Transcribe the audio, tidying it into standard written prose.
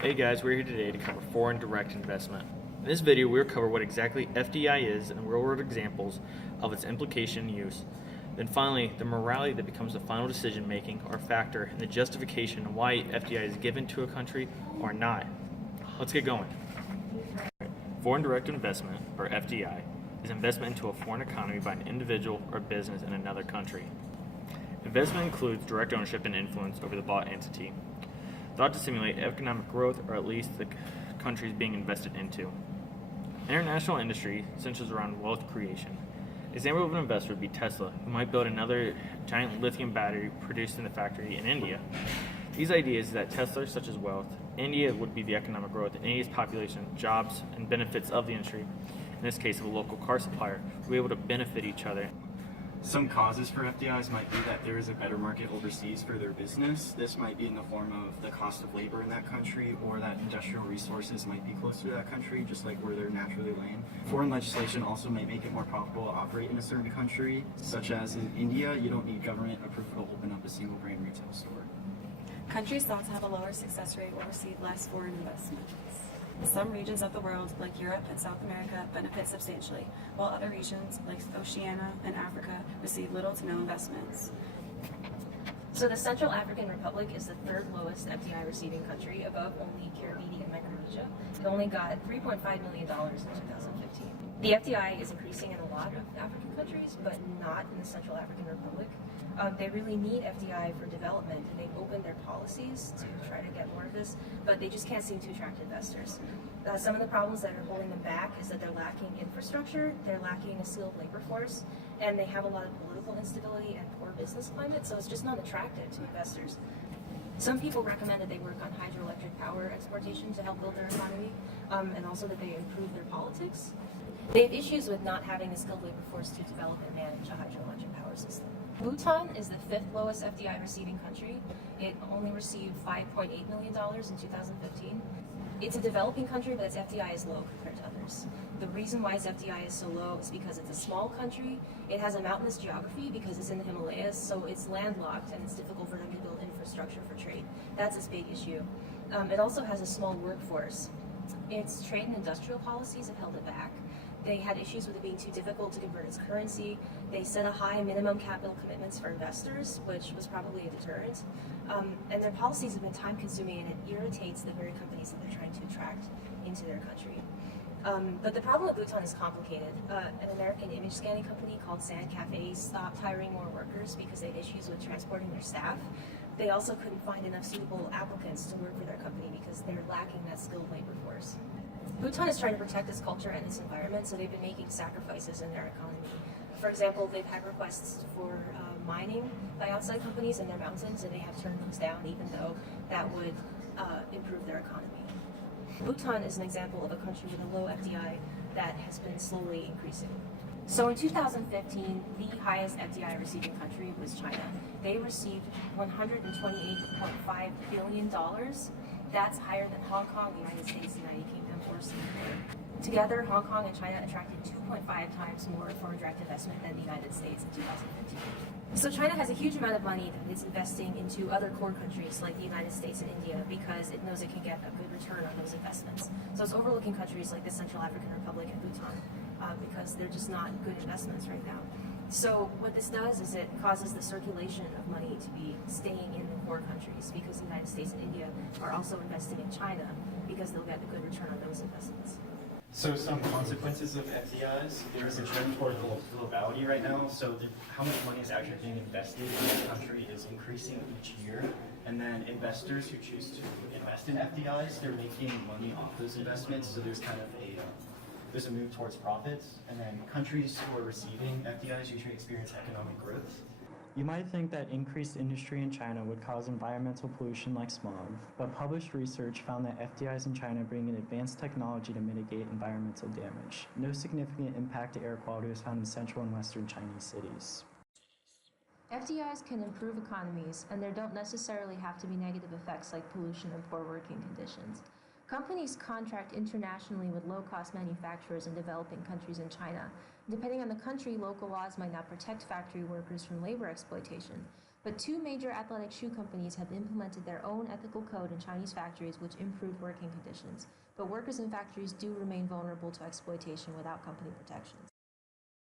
Hey guys, we're here today to cover foreign direct investment. In this video, we'll cover what exactly FDI is and real-world examples of its implication and use. Then finally, the morality that becomes the final decision-making or factor and the justification of why FDI is given to a country or not. Let's get going. Foreign direct investment, or FDI, is investment into a foreign economy by an individual or business in another country. Investment includes direct ownership and influence over the bought entity, thought to stimulate economic growth or at least the countries being invested into. International industry centers around wealth creation. An example of an investor would be Tesla, who might build another giant lithium battery produced in the factory in India. These ideas that Tesla such as wealth, India would be the economic growth, and India's population, jobs, and benefits of the industry, in this case of a local car supplier, will be able to benefit each other. Some causes for FDIs might be that there is a better market overseas for their business. This might be in the form of the cost of labor in that country, or that industrial resources might be closer to that country, just like where they're naturally laying. Foreign legislation also might make it more profitable to operate in a certain country, such as in India, you don't need government approval to open up a single brand retail store. Countries thought to have a lower success rate will receive less foreign investments. Some regions of the world, like Europe and South America, benefit substantially, while other regions, like Oceania and Africa, receive little to no investments. So the Central African Republic is the third lowest FDI receiving country, above only Kiribati and Micronesia. It only got $3.5 million in 2015. The FDI is increasing in a lot of African countries, but not in the Central African Republic. They really need FDI for development, and they've opened their policies to try to get more of this, but they just can't seem to attract investors. Some of the problems that are holding them back is that they're lacking infrastructure, they're lacking a skilled labor force, and they have a lot of political instability and poor business climate, so it's just not attractive to investors. Some people recommend that they work on hydroelectric power exportation to help build their economy, and also that they improve their politics. They have issues with not having a skilled labor force to develop and manage a hydroelectric power system. Bhutan is the fifth lowest FDI receiving country. It only received $5.8 million in 2015. It's a developing country, but its FDI is low compared to others. The reason why its FDI is so low is because it's a small country. It has a mountainous geography because it's in the Himalayas, so it's landlocked and it's difficult for them to build infrastructure for trade. That's its big issue. It also has a small workforce. Its trade and industrial policies have held it back. They had issues with it being too difficult to convert its currency. They set a high minimum capital commitments for investors, which was probably a deterrent. And their policies have been time-consuming, and it irritates the very companies that they're trying to attract into their country. But the problem with Bhutan is complicated. An American image scanning company called Sand Cafe stopped hiring more workers because they had issues with transporting their staff. They also couldn't find enough suitable applicants to work for their company because they're lacking that skilled labor force. Bhutan is trying to protect its culture and its environment, so they've been making sacrifices in their economy. For example, they've had requests for mining by outside companies in their mountains, and they have turned those down even though that would improve their economy. Bhutan is an example of a country with a low FDI that has been slowly increasing. So in 2015, the highest FDI receiving country was China. They received $128.5 billion. That's higher than Hong Kong, the United States, the United Kingdom, or Singapore. Together, Hong Kong and China attracted 2.5 times more foreign direct investment than the United States in 2015. So China has a huge amount of money that it's investing into other core countries like the United States and India because it knows it can get a good return on those investments. So it's overlooking countries like the Central African Republic and Bhutan because they're just not good investments right now. So what this does is it causes the circulation of money to be staying in the core countries because the United States and India are also investing in China because they'll get a good return on those investments. So some consequences of FDIs, there is a trend toward globality right now, so how much money is actually being invested in the country is increasing each year, and then investors who choose to invest in FDIs, they're making money off those investments, so there's kind of there's a move towards profits, and then countries who are receiving FDIs usually experience economic growth. You might think that increased industry in China would cause environmental pollution like smog, but published research found that FDIs in China bring in advanced technology to mitigate environmental damage. No significant impact to air quality was found in central and western Chinese cities. FDIs can improve economies, and there don't necessarily have to be negative effects like pollution and poor working conditions. Companies contract internationally with low-cost manufacturers in developing countries in China. Depending on the country, local laws might not protect factory workers from labor exploitation, But two major athletic shoe companies have implemented their own ethical code in Chinese factories which improved working conditions. But workers in factories do remain vulnerable to exploitation without company protections.